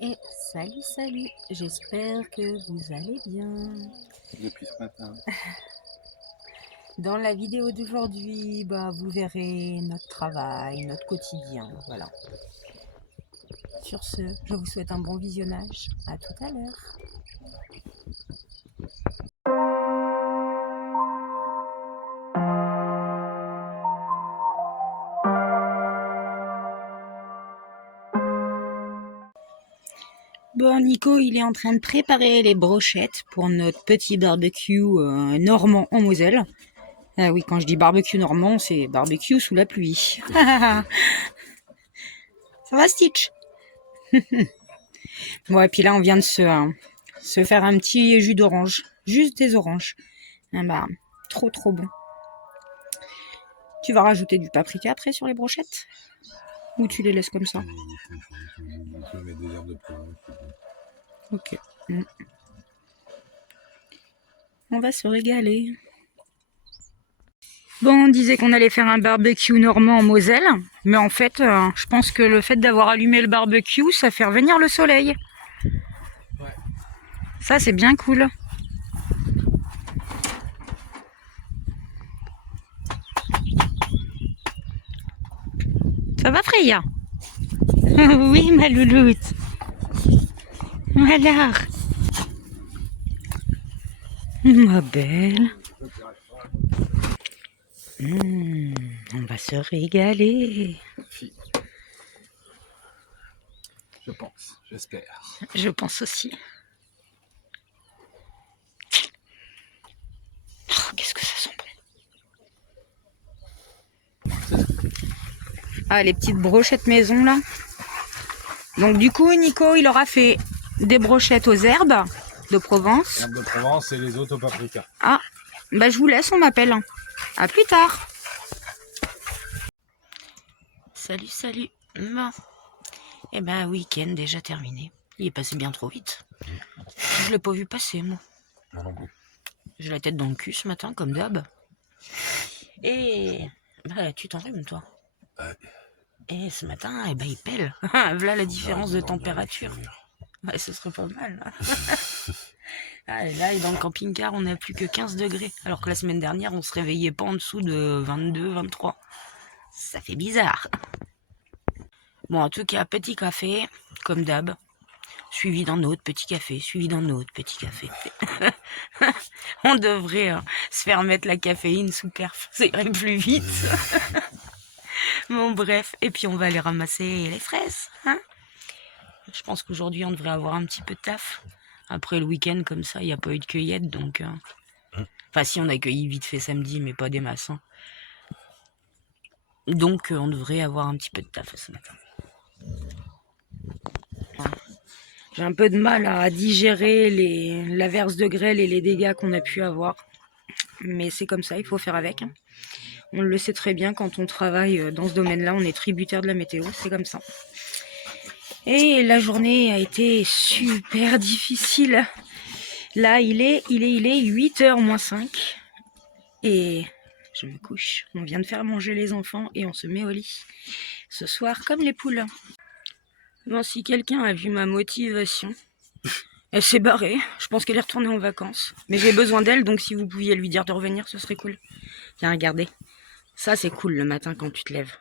Et salut, j'espère que vous allez bien. Depuis ce matin. Dans la vidéo d'aujourd'hui, vous verrez notre travail, notre quotidien, voilà. Sur ce, je vous souhaite un bon visionnage. À tout à l'heure. Bon, Nico, il est en train de préparer les brochettes pour notre petit barbecue normand en Moselle. Ah oui, quand je dis barbecue normand, c'est barbecue sous la pluie. Ça va, Stitch? Bon, et puis là, on vient de se faire un petit jus d'orange. Juste des oranges. Ah bah, trop bon. Tu vas rajouter du paprika après sur les brochettes? Ou tu les laisses comme ça? Je mets des herbes de Provence. Ok. On va se régaler. Bon, on disait qu'on allait faire un barbecue normand en Moselle, mais en fait, je pense que le fait d'avoir allumé le barbecue, ça fait revenir le soleil. Ouais. Ça, c'est bien cool. Ça va, Freya? Oui, ma louloute. Alors, ma belle. On va se régaler. Je pense, j'espère. Je pense aussi. Oh, qu'est-ce que ça sent bon. Ah, les petites brochettes maison là. Donc du coup, Nico, il aura fait des brochettes aux herbes de Provence. Herbes de Provence et les autres au paprika. Ah, bah je vous laisse, on m'appelle. À plus tard. Salut. Bon. Eh ben, week-end déjà terminé. Il est passé bien trop vite. Je l'ai pas vu passer, moi. Moi non plus. J'ai la tête dans le cul ce matin, comme d'hab. Et bah, tu t'enrhumes, toi. Ouais. Et ce matin, eh ben, il pèle. Voilà la différence de température. Ouais, ce serait pas mal. Ah, et là, dans le camping-car, on n'a plus que 15 degrés. Alors que la semaine dernière, on se réveillait pas en dessous de 22, 23. Ça fait bizarre. Bon, en tout cas, petit café, comme d'hab. Suivi d'un autre petit café, suivi d'un autre petit café. On devrait se faire mettre la caféine sous perf. Ça irait plus vite. Bon, bref. Et puis, on va aller ramasser les fraises. Hein, je pense qu'aujourd'hui, on devrait avoir un petit peu de taf. Après le week-end, comme ça, il n'y a pas eu de cueillette. Donc, enfin, si, on a cueilli vite fait samedi, mais pas des masses. Hein. Donc, on devrait avoir un petit peu de taf ce matin. J'ai un peu de mal à digérer l'averse de grêle et les dégâts qu'on a pu avoir. Mais c'est comme ça, il faut faire avec. On le sait très bien, quand on travaille dans ce domaine-là, on est tributaire de la météo, c'est comme ça. Et la journée a été super difficile. Là, il est 8h moins 5. Et je me couche. On vient de faire manger les enfants et on se met au lit. Ce soir, comme les poules. Bon, si quelqu'un a vu ma motivation, elle s'est barrée. Je pense qu'elle est retournée en vacances. Mais j'ai besoin d'elle, donc si vous pouviez lui dire de revenir, ce serait cool. Tiens, regardez. Ça, c'est cool le matin quand tu te lèves.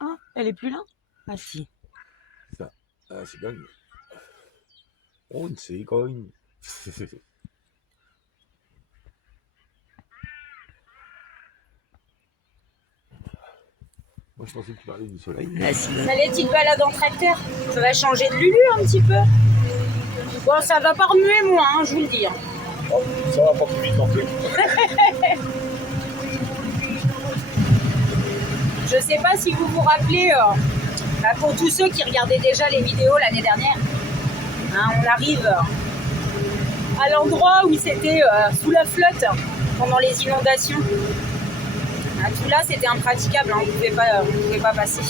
Ah, elle est plus là? Ah si. Ça, c'est dingue. Oh, une cigogne. Moi, je pensais que tu parlais du soleil. Ah si. Ça, les petites balades en tracteur, ça va changer de Lulu un petit peu. Bon, ça va pas remuer moi, hein, je vous le dis. Oh, ça va pas plus vite non plus. Je sais pas si vous vous rappelez, pour tous ceux qui regardaient déjà les vidéos l'année dernière, hein, on arrive à l'endroit où c'était sous la flotte pendant les inondations. Ah, tout là, c'était impraticable, hein, on pouvait pas passer.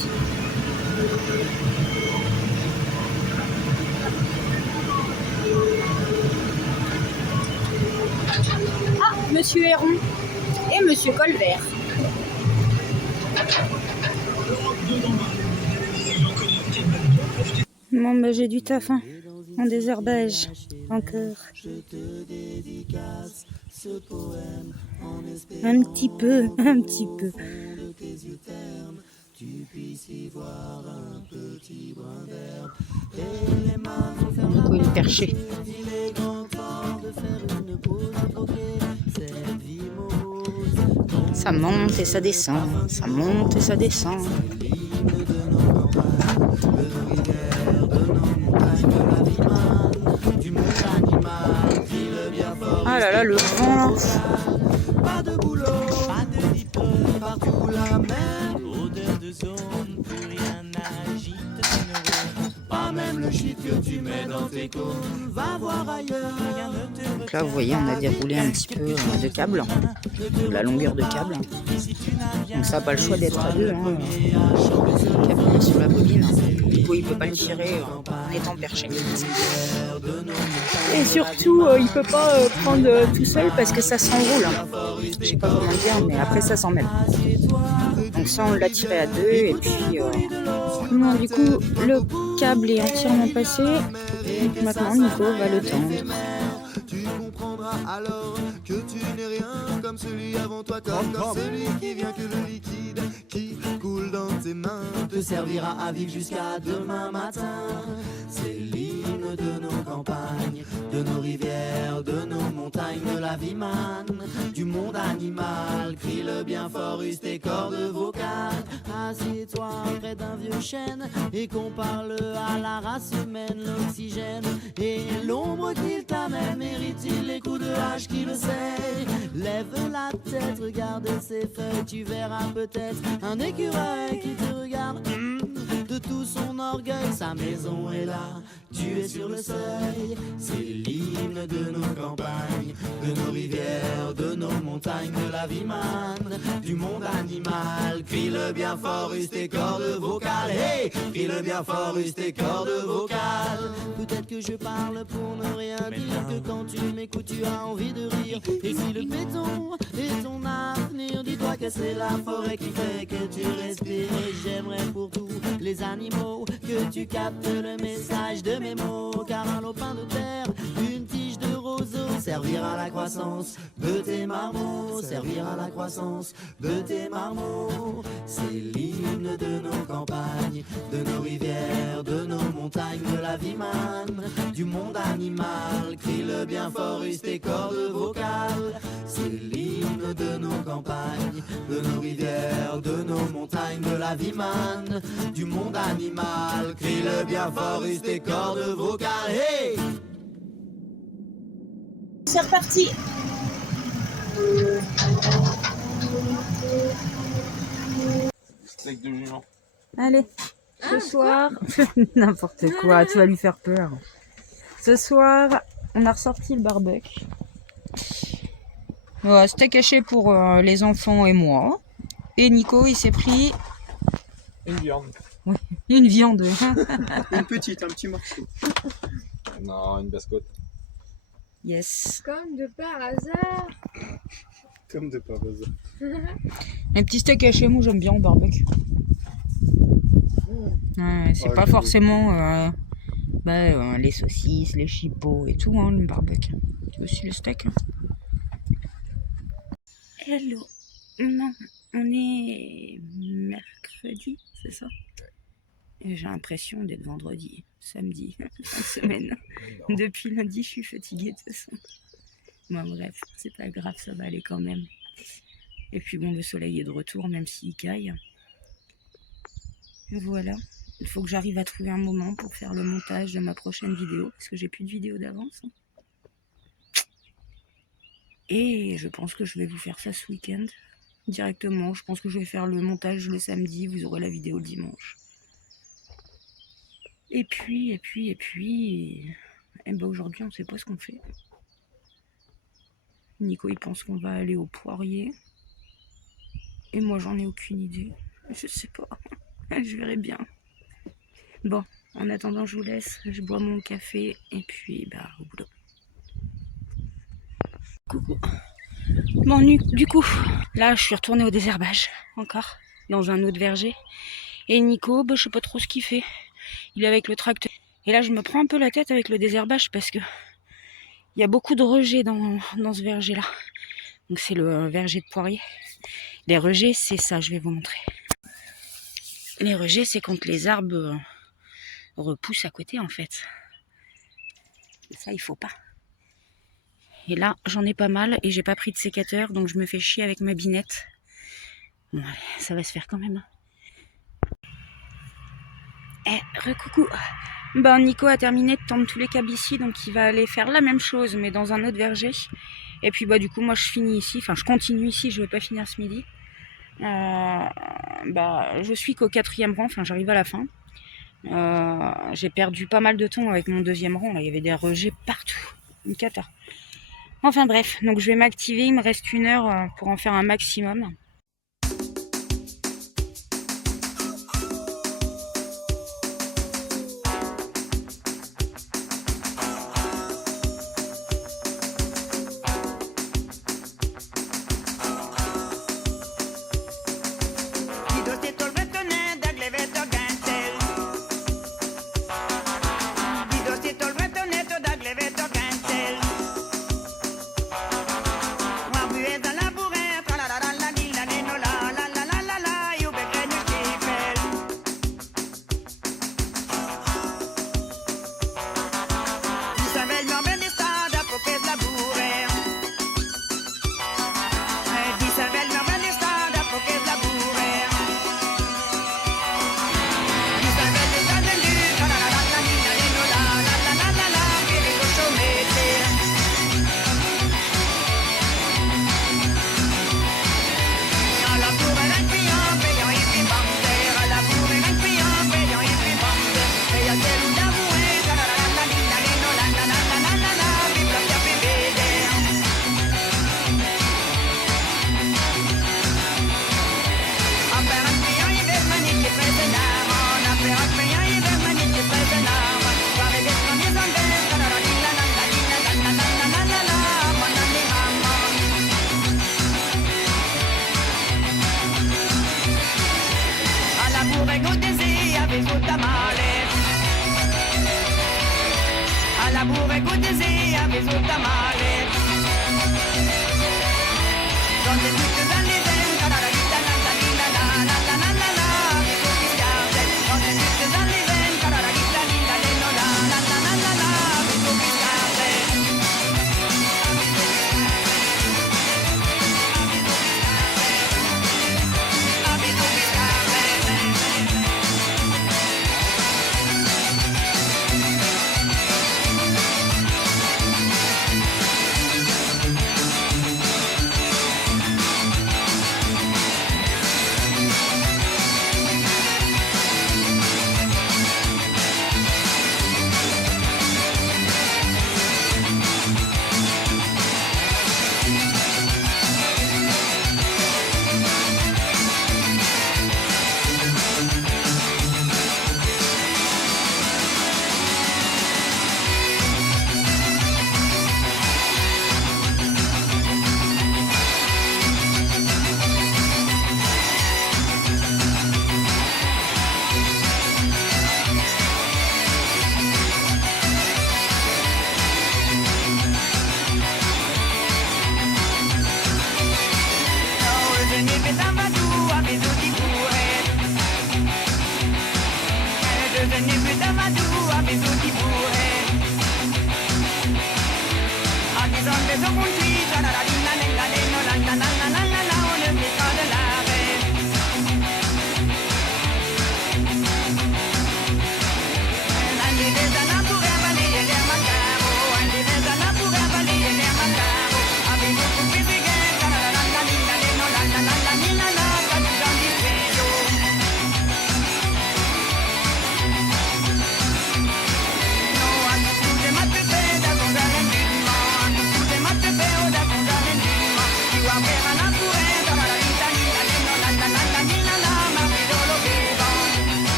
Ah, Monsieur Héron et Monsieur Colbert. Bon, bah, j'ai du taf, hein. En désherbage, encore. Un petit peu, un petit peu. Nico, il est perché. Ça monte et ça descend, ça monte et ça descend. Ah là là, le vent. Pas de boulot, pas de diplôme, partout la même odeur de zone, plus rien n'agite ton neurone. Pas même le shit que tu mets dans tes cônes, va voir ailleurs. Donc là, vous voyez, on a déroulé un petit peu de câble, de la longueur de câble. Donc ça n'a pas le choix d'être à deux, hein. Le câble est sur la bobine. Nico, il ne peut pas le tirer en étant perché. Et surtout, il ne peut pas prendre tout seul parce que ça s'enroule. Je sais pas comment dire, mais après ça s'en mêle. Donc ça, on l'a tiré à deux. Et puis, non, du coup, le câble est entièrement passé. Donc maintenant, Nico va le tendre. Tu comprendras alors que tu n'es rien comme celui avant toi, comme celui qui vient que le liquide qui coule dans tes mains te servira à vivre jusqu'à demain matin. C'est l'hymne de nos campagnes, de nos rivières, de nos montagnes, de la vie manne, du monde animal. Crie-le bien fort, use tes cordes vocales. Assieds-toi près d'un vieux chêne et qu'on parle à la race humaine. L'oxygène et l'ombre qu'il t'amène, mérite-t-il les coups de hache qui le sait? Lève la tête, regarde ses feuilles, tu verras peut-être un écureuil qui te regarde. De tout son orgueil, sa maison est là, tu es sur le seuil. C'est l'hymne de nos campagnes, de nos rivières, de nos montagnes, de la vie manne, du monde animal. Crie-le bien fort, use tes cordes vocales. Hey, crie-le bien fort, use tes cordes vocales. Peut-être que je parle pour ne rien dire, que quand tu m'écoutes tu as envie de rire. Et si le béton est ton avenir, dis-toi que c'est la forêt qui fait que tu respires. Et j'aimerais pour tous les animaux que tu captes le message de mes mots. Car un lopin de terre, une tige de roseau servira à la croissance de tes marmots, servira à la croissance de tes marmots. C'est l'hymne de nos campagnes, de nos rivières, de nos montagnes, de la vie manne, du monde animal. Crie-le bien fort, use tes cordes vocales. C'est l'hymne de nos campagnes, de nos rivières, de nos montagnes, de la vie manne, du monde animal. Crie-le bien fort, use tes cordes vocales. Hey! C'est reparti. Steak de jument. Allez, ce soir, n'importe quoi, tu vas lui faire peur. Ce soir, on a ressorti le barbecue. Voilà, steak haché pour les enfants et moi. Et Nico, il s'est pris Une viande. une viande. Une petite, un petit morceau. Non, une bascotte. Yes. Comme de par hasard. Comme de par hasard. Un petit steak haché, moi j'aime bien au barbecue. Ouais, c'est pas forcément les saucisses, les chipots et tout, hein, le barbecue. C'est aussi le steak. Hello. Non, on est mercredi, c'est ça? Et j'ai l'impression d'être vendredi, samedi, fin de semaine. Depuis lundi, je suis fatiguée de toute façon. Bon, bref, c'est pas grave, ça va aller quand même. Et puis bon, le soleil est de retour, même s'il caille. Et voilà. Il faut que j'arrive à trouver un moment pour faire le montage de ma prochaine vidéo, parce que j'ai plus de vidéo d'avance. Et je pense que je vais vous faire ça ce week-end, directement. Je pense que je vais faire le montage le samedi, vous aurez la vidéo le dimanche. Et puis, aujourd'hui, on ne sait pas ce qu'on fait. Nico, il pense qu'on va aller au poirier. Et moi, j'en ai aucune idée. Je sais pas. Je verrai bien. Bon, en attendant, je vous laisse. Je bois mon café et puis, au boulot. Coucou. Bon, du coup, là, je suis retournée au désherbage, encore, dans un autre verger. Et Nico, je sais pas trop ce qu'il fait. Il est avec le tracteur. Et là, je me prends un peu la tête avec le désherbage parce que il y a beaucoup de rejets dans ce verger-là. Donc c'est le verger de poirier. Les rejets, c'est ça, je vais vous montrer. Les rejets, c'est quand les arbres repoussent à côté, en fait. Et ça, il faut pas. Et là, j'en ai pas mal et j'ai pas pris de sécateur, donc je me fais chier avec ma binette. Bon, allez, ça va se faire quand même. Recoucou. Ben, Nico a terminé de tendre tous les câbles ici, donc il va aller faire la même chose, mais dans un autre verger. Et puis, bah, du coup, moi, je finis ici. Enfin, je continue ici, je vais pas finir ce midi. Je suis qu'au 4e rang, enfin, j'arrive à la fin. J'ai perdu pas mal de temps avec mon 2e rang, là, il y avait des rejets partout. Une cata. Enfin bref, donc je vais m'activer, il me reste 1 heure pour en faire un maximum.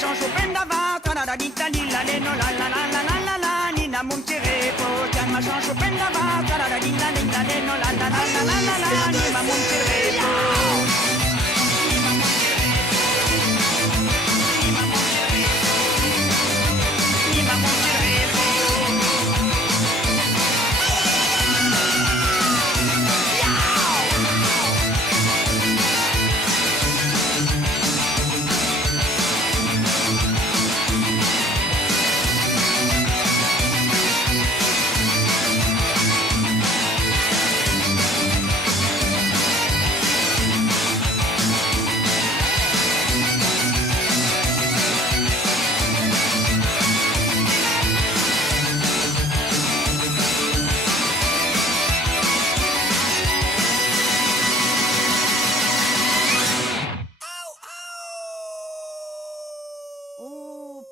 Change au peine d'avant, taradita lila leno la la la la la la la nina monterepo tian ma chancho prenda va taradita lila leno la la la la la la la nina monterepo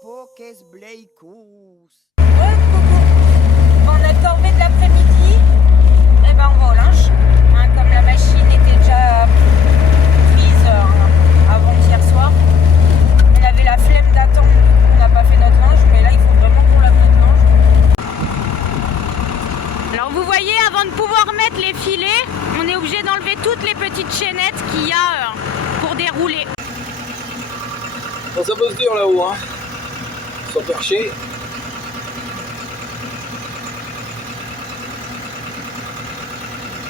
Pokés Bleikous. On a corvée de l'après-midi, et ben on va au linge. Hein, comme la machine était déjà prise avant-hier soir, on avait la flemme d'attendre, on n'a pas fait notre linge, mais là il faut vraiment qu'on lave notre linge. Alors vous voyez, avant de pouvoir mettre les filets, on est obligé d'enlever toutes les petites chaînettes qu'il y a pour dérouler. Bon, ça bosse dur là-haut, hein. Ils sont perchés.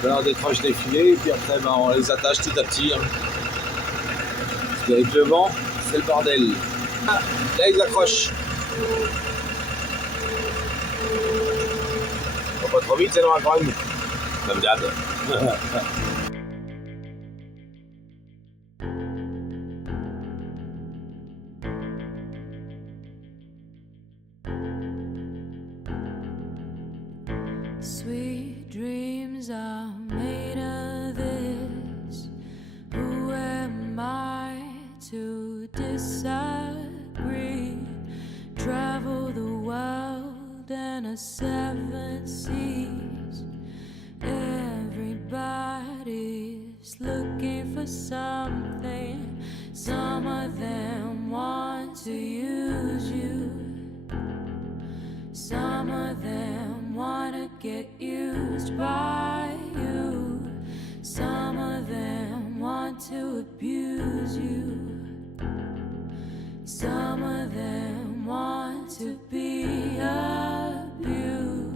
Là, on décroche les filets et puis après ben, on les attache petit à petit. Hein. Parce qu'avec le vent, c'est le bordel. Ah, là ils accrochent. Pas trop vite, c'est dans la grogne. Comme d'hab. Sweet dreams are made of this. Who am I to disagree? Travel the world and a 7 seas. Everybody's looking for something. Some of them want to use you. Some of them wanna get used by you. Some of them want to abuse you. Some of them want to be abused.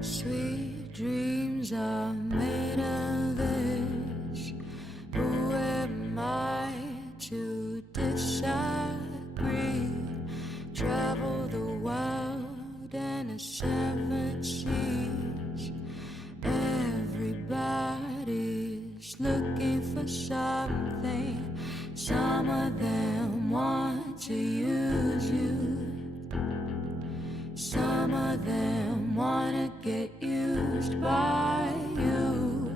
Sweet dreams are made of this. Who am I to disagree? Travel the world and the 7 seas. Everybody's looking for something. Some of them want to use you. Some of them wanna get used by you.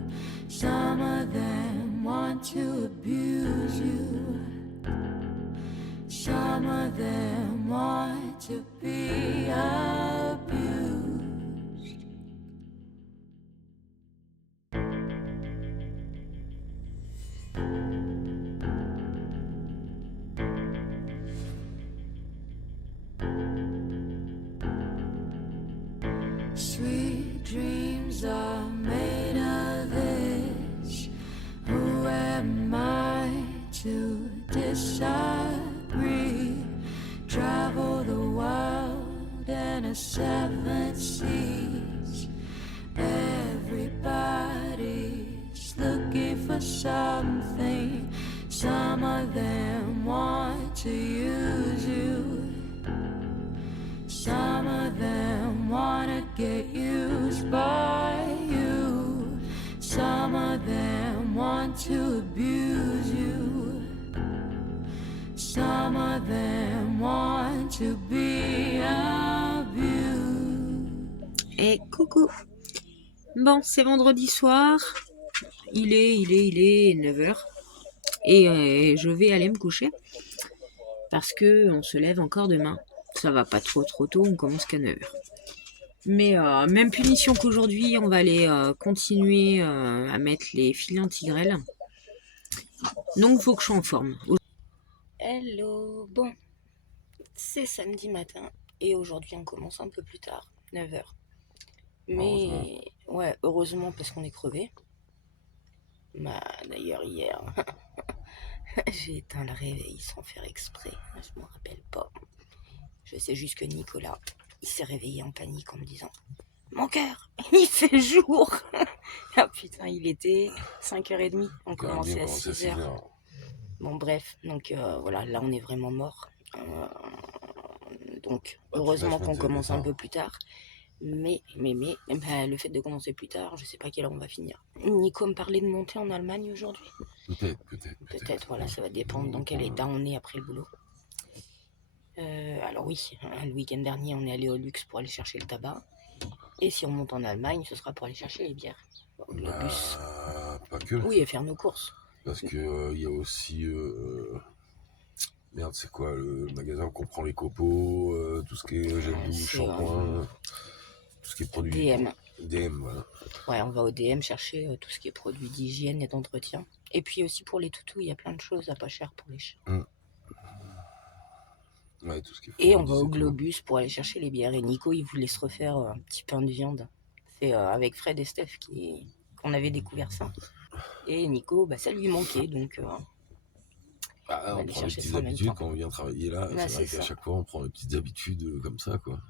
Some of them want to abuse you. Some of them want to be abused. Sweet dreams are made of this. Who am I to disagree? Travel the world and a 7 seas. Everybody's looking for something. Some of them want to use you. Some of them wanna get used by you. Some of them want to abuse you. Some of them want to be abused. Et coucou. Bon, c'est vendredi soir. Il est 9h. Et je vais aller me coucher. Parce que on se lève encore demain. Ça va pas trop tôt, on commence qu'à 9h. Mais même punition qu'aujourd'hui, on va aller continuer à mettre les filets anti-grêle. Donc faut que je sois en forme. Hello, bon, c'est samedi matin et aujourd'hui on commence un peu plus tard, 9h. Mais ouais, heureusement parce qu'on est crevé. Bah, d'ailleurs hier, j'ai éteint le réveil sans faire exprès, je m'en rappelle pas. Je sais juste que Nicolas, il s'est réveillé en panique en me disant « Mon cœur, il fait jour !» Ah putain, il était 5h30, on commençait à 6h. Bon bref, donc voilà, là on est vraiment mort. Donc heureusement qu'on commence un peu plus tard. Mais bah, le fait de commencer plus tard, je sais pas à quelle heure on va finir. Nico me parlait de monter en Allemagne aujourd'hui. Peut-être, voilà, ça va dépendre dans quel état on est après le boulot. Alors oui, le week-end dernier, on est allé au Luxe pour aller chercher le tabac. Et si on monte en Allemagne, ce sera pour aller chercher les bières. Le bus. Pas que. Oui, et faire nos courses. Parce que y a aussi... Merde, c'est quoi le magasin où on prend les copeaux, tout ce qui est gel douche, shampoing, tout ce qui est produit... DM, voilà. Ouais, on va au DM chercher tout ce qui est produit d'hygiène et d'entretien. Et puis aussi pour les toutous, il y a plein de choses à pas cher pour les chiens. Ouais, tout ce qui est et on va au Globus pour aller chercher les bières. Et Nico, il voulait se refaire un petit pain de viande. C'est avec Fred et Steph qu'on avait découvert ça. Et Nico, bah, ça lui manquait, donc... on prend des petites habitudes quand on vient travailler là. Bah, c'est vrai qu'à chaque fois, on prend des petites habitudes comme ça, quoi.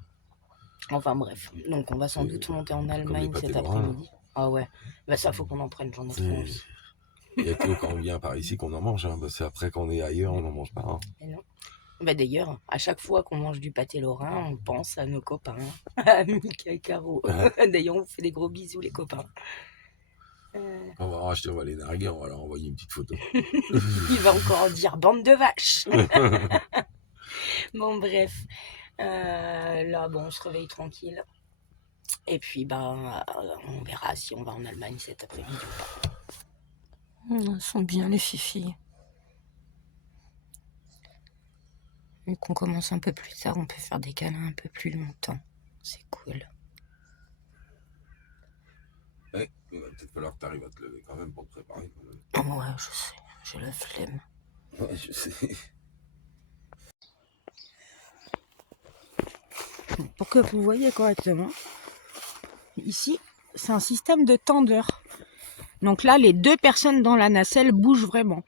Enfin bref, donc on va sans doute monter en Allemagne cet après-midi. Ah ouais, bah ça faut qu'on en prenne, j'en ai trop envie. Il n'y a que quand on vient par ici qu'on en mange, hein. Bah, c'est après qu'on est ailleurs, on n'en mange pas. Hein. Et non. Bah d'ailleurs, à chaque fois qu'on mange du pâté lorrain, on pense à nos copains, à Mika et Caro. D'ailleurs, on vous fait des gros bisous les copains. On va racheter, on va les narguer, on va leur envoyer une petite photo. Il va encore dire bande de vaches. Bon bref, là bon, on se réveille tranquille. Et puis bah on verra si on va en Allemagne cet après-midi ou pas. Elles sont bien les filles. Vu qu'on commence un peu plus tard, on peut faire des câlins un peu plus longtemps. C'est cool. Ouais, il va peut-être falloir que tu arrives à te lever quand même pour te préparer. Quand même. Ouais, je sais, j'ai la flemme. Ouais, je sais. Pour que vous voyez correctement, ici, c'est un système de tendeur. Donc là, les deux personnes dans la nacelle bougent vraiment.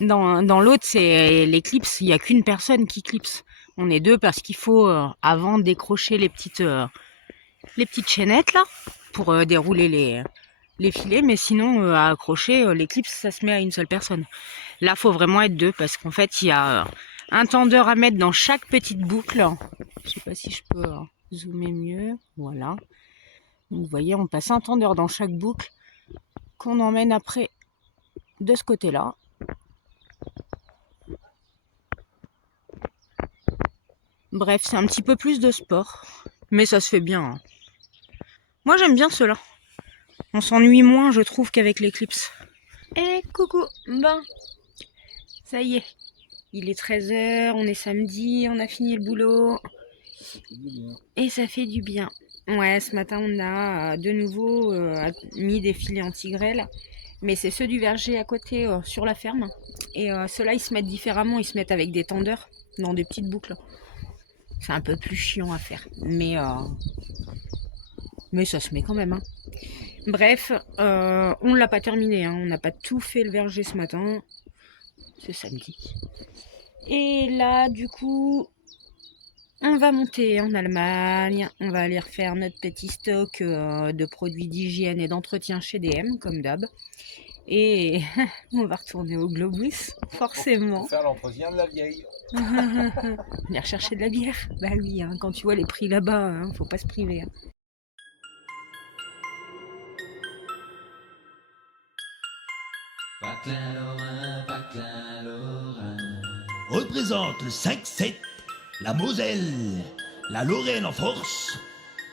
Dans l'autre, c'est l'éclipse, il n'y a qu'une personne qui clipse. On est deux parce qu'il faut, avant, décrocher les petites chaînettes là, pour dérouler les filets. Mais sinon, à accrocher, l'éclipse, ça se met à une seule personne. Là, il faut vraiment être deux parce qu'en fait, il y a un tendeur à mettre dans chaque petite boucle. Je sais pas si je peux zoomer mieux. Voilà. Donc, vous voyez, on passe un tendeur dans chaque boucle qu'on emmène après de ce côté-là. Bref, c'est un petit peu plus de sport, mais ça se fait bien. Hein. Moi, j'aime bien cela. On s'ennuie moins, je trouve, qu'avec l'éclipse. Eh, coucou, bon, ça y est. Il est 13h, on est samedi, on a fini le boulot. Et ça fait du bien. Ouais, ce matin, on a de nouveau mis des filets anti-grêle. Mais c'est ceux du verger à côté, sur la ferme. Et ceux-là, ils se mettent différemment. Ils se mettent avec des tendeurs, dans des petites boucles. C'est un peu plus chiant à faire. Mais ça se met quand même. Hein. Bref, on ne l'a pas terminé. Hein. On n'a pas tout fait le verger ce matin. C'est samedi. Et là, du coup, on va monter en Allemagne. On va aller refaire notre petit stock de produits d'hygiène et d'entretien chez DM, comme d'hab. Et on va retourner au Globus, forcément. Pour faire l'entretien de la vieille. Venir chercher de la bière. Bah oui, hein, quand tu vois les prix là-bas, hein, faut pas se priver. Hein. Patelin Lorrain représente le 5-7, la Moselle, la Lorraine en force.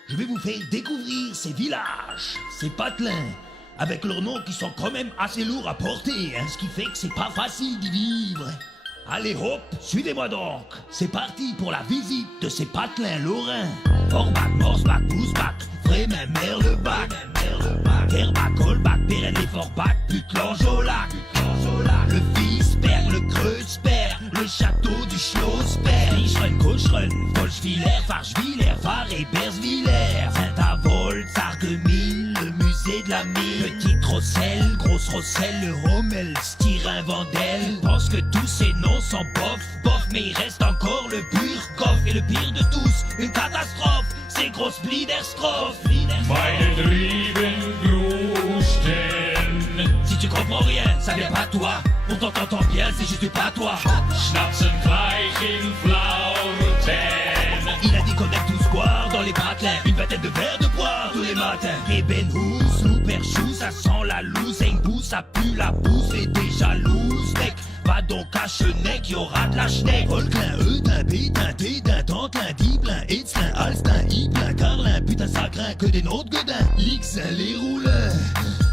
Je vais vous faire découvrir ces villages, ces patelins, avec leurs noms qui sont quand même assez lourds à porter, hein, ce qui fait que c'est pas facile d'y vivre. Allez hop, suivez-moi donc. C'est parti pour la visite de ces patelins lorrains. Forbach, Morsbach, Bousbach, Frémin, Merlebach, Kerbach, Colbach, Pérenne et Forbach, Putelange au lac. Le Wiesberg, le Kreuzberg, le château du Schlossberg, Richeron, Cocheron, Folchwiller, Farchwiller, Var et Berswiller, Saint-Avold, Sarreguemines, le musée de la mine, Petite Rosselle, Grosse Rosselle, le Rommel, Styrin, Vandel. Pense que tous ces noms sont bof, mais il reste encore le Burghoff. Et le pire de tous, une catastrophe, c'est Grosse Bliederstroff. Meine Trieben Grusten. Si tu comprends rien, ça vient pas de toi. Pourtant t'entends bien, c'est juste pas toi. Schnapsen gleich in Flauten. Il a dit qu'on aime tous boire dans les patelins une vingtaine de verres de poire tous les matins. Et Ben Hous, loup perchou, ça sent la loose. Et une bouse, ça pue la bouffe et des jalouse, mec. Va donc à Chenec, y'aura de la schneck. Volclin, Eutin, Pétin, Tédin, Tantin, Diblin, Etzlin, Alstin, Iblin, Carlin, putain ça craint que des noms de Godin. Lixin, les roulins.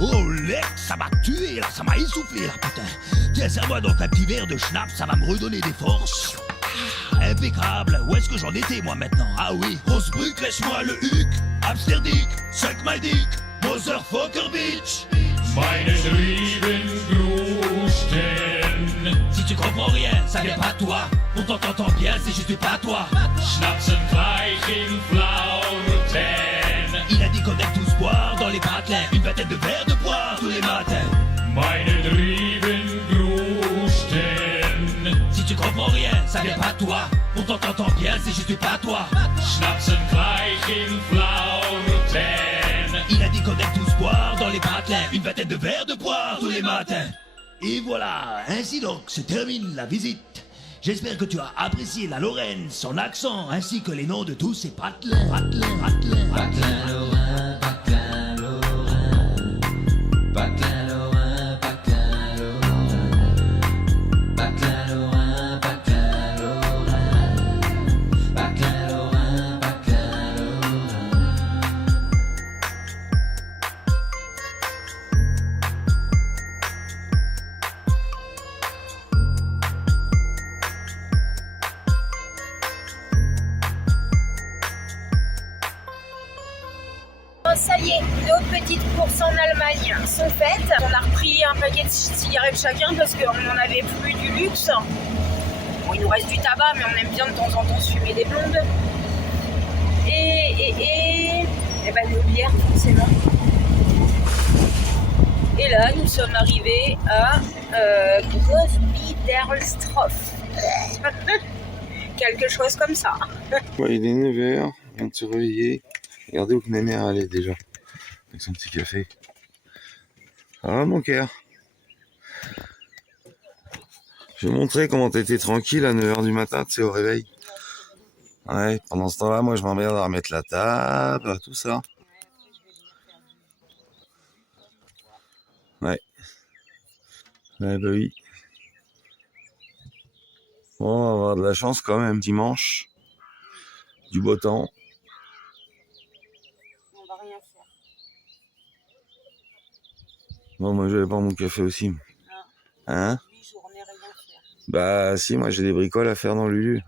Oh lec, ça m'a tué là, ça m'a essoufflé là putain. Tiens, serre-moi donc un petit verre de schnapp, ça va me redonner des forces. Impeccable, où est-ce que j'en étais moi maintenant? Ah oui, Rosebruck, lèche-moi le huc. Amsterdam, suck my dick, motherfucker bitch. Meine Trieben Grusten. Si tu comprends rien, ça vient pas de toi. Pourtant t'entends bien, c'est juste pas toi. Schnapsen gleich in Flauten. Il a dit qu'on aime tous boire dans les patelins une vingtaine de verres de poire tous les matins. Meine Trieben Grusten. Si tu comprends rien, ça vient pas de toi. Pourtant t'entends bien, c'est juste pas toi. Schnapsen gleich in Flauten. Il a dit qu'on aime tous boire dans les patelins une vingtaine de verres de poire tous les matins. Et voilà, ainsi donc se termine la visite. J'espère que tu as apprécié la Lorraine, son accent, ainsi que les noms de tous ces patelins. Patelin lorrain, patelin lorrain, patelin lorrain, patelin lorrain, patelin lorrain, patelin lorrain, patelin lorrain, patelin lorrain. Ça y est, nos petites courses en Allemagne sont faites. On a repris un paquet de cigarettes chacun parce qu'on n'en avait plus du luxe. Bon, il nous reste du tabac, mais on aime bien de temps en temps se fumer des blondes. Et ben nos bières, forcément. Et là, nous sommes arrivés à Grosse Bliederstroff. Quelque chose comme ça. Ouais, il est 9h, il vient de se réveiller. Regardez où que Néné elle est déjà, avec son petit café. Ah mon cœur. Je vais montrer comment t'étais tranquille à 9h du matin, tu sais, au réveil. Ouais, pendant ce temps-là, moi je m'emmerde à remettre la table, tout ça. Ouais. Ouais, bah oui. Bon, on va avoir de la chance quand même, dimanche. Du beau temps. Bon, moi je vais prendre mon café aussi. Hein? Bah si, moi j'ai des bricoles à faire dans Lulu.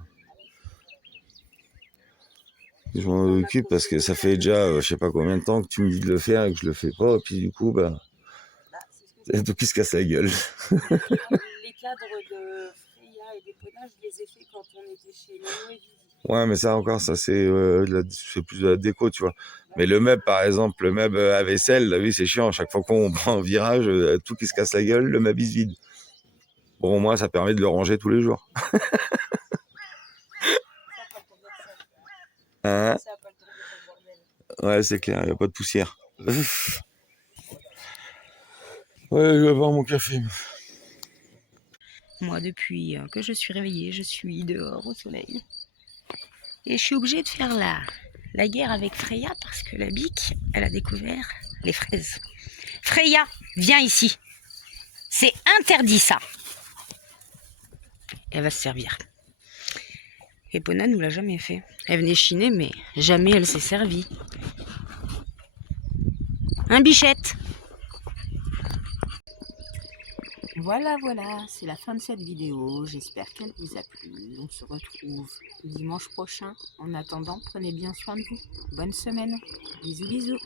Je m'en occupe parce que ça fait déjà je sais pas combien de temps que tu me dis de le faire et que je le fais pas. Et puis du coup, bah c'est tout qui se casse la gueule. Les cadres de Freya et d'Epona, je les ai fait quand on était chez Léo et Vivi. Ouais, mais ça encore, ça c'est plus de la déco, tu vois. Mais le meuble, par exemple, le meuble à vaisselle, là, oui, c'est chiant. À chaque fois qu'on prend un virage, tout qui se casse la gueule, le meuble il se vide. Bon, au moins, ça permet de le ranger tous les jours. Hein? Ouais, c'est clair, il n'y a pas de poussière. Ouais, je vais boire mon café. Moi, depuis que je suis réveillée, je suis dehors au soleil. Et je suis obligée de faire la guerre avec Freya parce que la bique, elle a découvert les fraises. Freya, viens ici. C'est interdit ça. Elle va se servir. Epona nous l'a jamais fait. Elle venait chiner, mais jamais elle s'est servie. Hein, bichette? Voilà, c'est la fin de cette vidéo. J'espère qu'elle vous a plu. On se retrouve dimanche prochain. En attendant, prenez bien soin de vous. Bonne semaine. Bisous, bisous.